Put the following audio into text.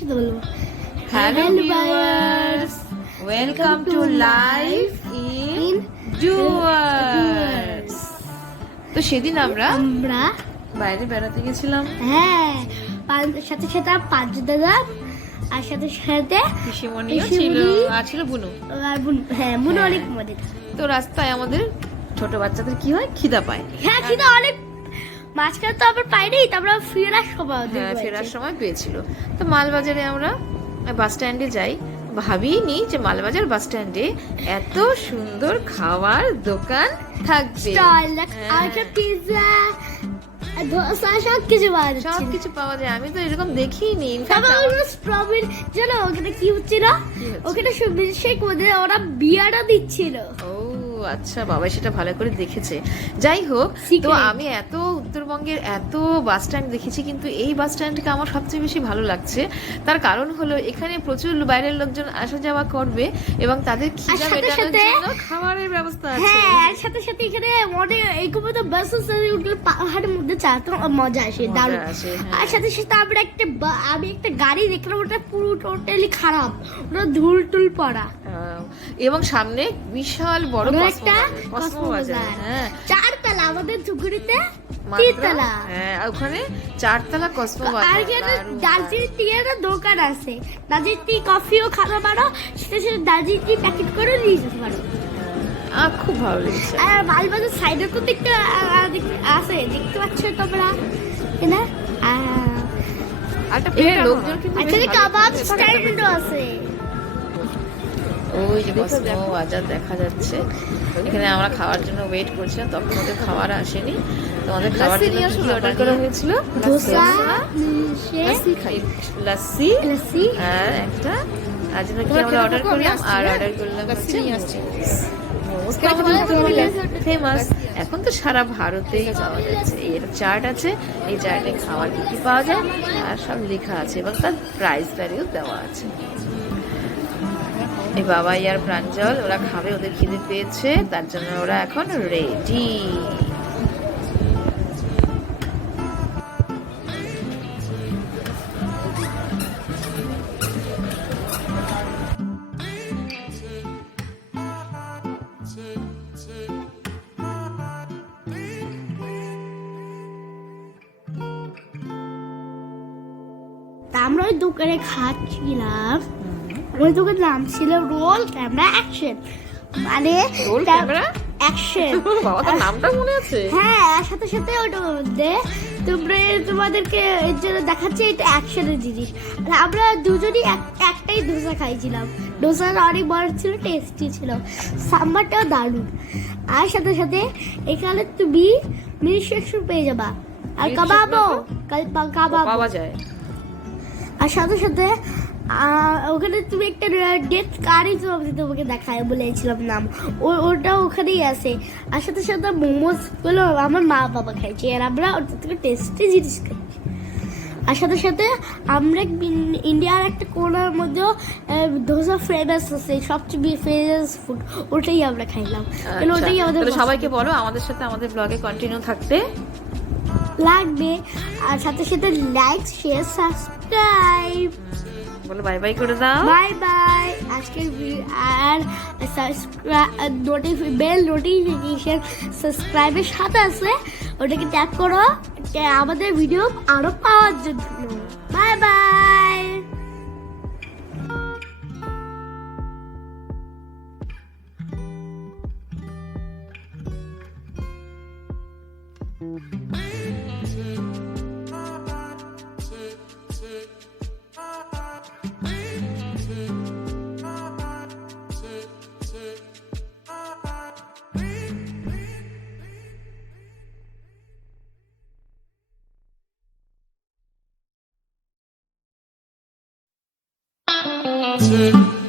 শুধু বলব hello viewers welcome to life in Dooars তো সেদিন আমরা আমরা বাইরে বেড়াতে গেছিলাম। হ্যাঁ সাথে সাথে পাঁচ দাদা আর সাথে সাথে পিসিমণিও। ছিল আর ছিল বুনু। আর বোন- হ্যাঁ মনে হ্যাঁ। অনেক মজা। তো রাস্তায় আমাদের ছোট বাচ্চাদের কি হয়? খিদা পায়। হ্যাঁ কিন্তু অনেক মাঝখানে তো আবার পাইনি তারপরে ফেরার সময় হ্যাঁ ফেরার সময় পেয়েছিল। তো মালবাজারে আমরা বাস স্ট্যান্ডে যাই। ভাবিনি যে মালবাজার বাস স্ট্যান্ডে এত সুন্দর খাওয়ার দোকান থাকবে। হ্যাঁ। পিৎজা ধোসা সব কিছু পাওয়া সব কিছু পাওয়া যায় আমি তো এরকম দেখিনি। ইনফ্যাক্ট তারপর ওগুলো স্ট্রবেরি জানো ওখানে কি হচ্ছিল? ওখানে মিল্কশেক মধ্যে ওরা বিয়ারও দিচ্ছিল। ও আচ্ছা বাবা সেটা ভালো করে দেখেছে। যাই হোক তো আমি এত উত্তরবঙ্গের এত বাস স্ট্যান্ড দেখেছি কিন্তু এই বাস স্ট্যান্ডকে আমার সবচেয়ে বেশি ভালো লাগছে। তার কারণ হলো এখানে প্রচুর বাইরের লোকজন আসা যাওয়া করবে এবং তাদের খিদা মেটানোর জন্য খাবারের ব্যবস্থা আছে। হ্যাঁ সাথে সাথে এখানে অনেক তো বাস ওগুলো পাহাড়ের মধ্যে চালাতে মজা আসে দারুণ। হ্যাঁ। আর সাথে সাথে আমরা একটা আমি একটা গাড়ি দেখলাম ওটা পুরো টোটালি খারাপ। ওটা ধুল টুল পড়া। আহ, এবং সামনে বিশাল বড় একটা। হ্যাঁ। চারতলা আমাদের ধুগুড়িতে তিনতলা। হ্যাঁ ওখানে চারতলা কসমো আর এখানে দার্জিলিং টি এর দোকান আছে। দার্জিলিং টি কফিও খাওয়া পারো সাথে সাথে দার্জিলিং টি প্যাকেট করে নিয়ে যেতে পারো। আহ, খুব ভালো লেগেছে। আর মালবাজার সাইডে তো দেখতে আছে দেখতে পাচ্ছ তোমরা না? কাবাব স্ট্যান্ডও আছে। ওই যে কসমো বাজার দেখা যাচ্ছে। এখানে আমরা খাওয়ার জন্য ওয়েট করছিলাম তখন ওদের খাবার আসেনি। তোমাদের খাবার জন্য কি অর্ডার করা হয়েছিল? ধোসা লাসি খাই? লাসি আর একটা। আজ আমরা কি আমরা অর্ডার করলাম? আর অর্ডার করলাম হচ্ছে ফেমাস এখন তো সারা ভারতেই পাওয়া যাচ্ছে। এর চার্ট আছে। এই চার্টে খাওয়ার কি কি পাওয়া যায়? আর সব লেখা আছে এবং তার প্রাইস ভ্যালিও দেওয়া আছে। এই বাবাই আর প্রাঞ্জল ওরা খাবে, ওদের খিদে পেয়েছে, তার জন্য ওরা এখন রেডি আমরা ওই দোকানে খাচ্ছিলাম। ওই দোকানের নাম ছিল রোল ক্যামেরা অ্যাকশন। মানে রোল ক্যামেরা? অ্যাকশন। বাবা তোর নামটা মনে আছে? হ্যাঁ সাথে সাথে ওটার মধ্যে তোমরা তোমাদেরকে এর জন্য দেখাচ্ছে এটা অ্যাকশনের জিনিস। আর আমরা দুজনই একটাই ডোসা খাইছিলাম। ডোসাটা অনেক বড় ছিল টেস্টি ছিল। সাম্বারটাও দারুণ। আর সাথে সাথে এখানে তুমি মিল্ক সেকশন পেয়ে যাবা। আর কাবাবও। কাবাব। পাওয়া যায়। আর সাথে সাথে ওখানে তুমি একটা ডেথ কারই তোমাকে তোমাকে দেখায় বলেছিলাম নাম। ও ওটা ওখানেই আছে। আর সাথে সাথে মোমোসগুলো আমার মা বাবা খাইছে আর আমরা ওটা থেকে টেস্টি জিনিস খাইছি। আর সাথে সাথে আমরা ইন- ইন্ডিয়ার একটা কোনার মধ্যেও ধোসা ফেমাস আছে সবচেয়ে ফেমাস ফুড ওটাই আমরা খাইলাম। আচ্ছা, ওটাই আমাদের সবাইকে বলো আমাদের সাথে আমাদের ব্লগে কন্টিনিউ থাকতে। লাগবে। আর সাথে সাথে লাইক শেয়ার সাবস্ক্রাইব বলো বাই বাই করে দাও। বাই বাই আজকে আর সাবস্ক্রাইব নোটি বেল নোটিফিকেশন সাবস্ক্রাইবের সাথে আছে ওটাকে ট্যাপ করো আমাদের ভিডিও আরও পাওয়ার জন্য। Bye bye Thank you. mountain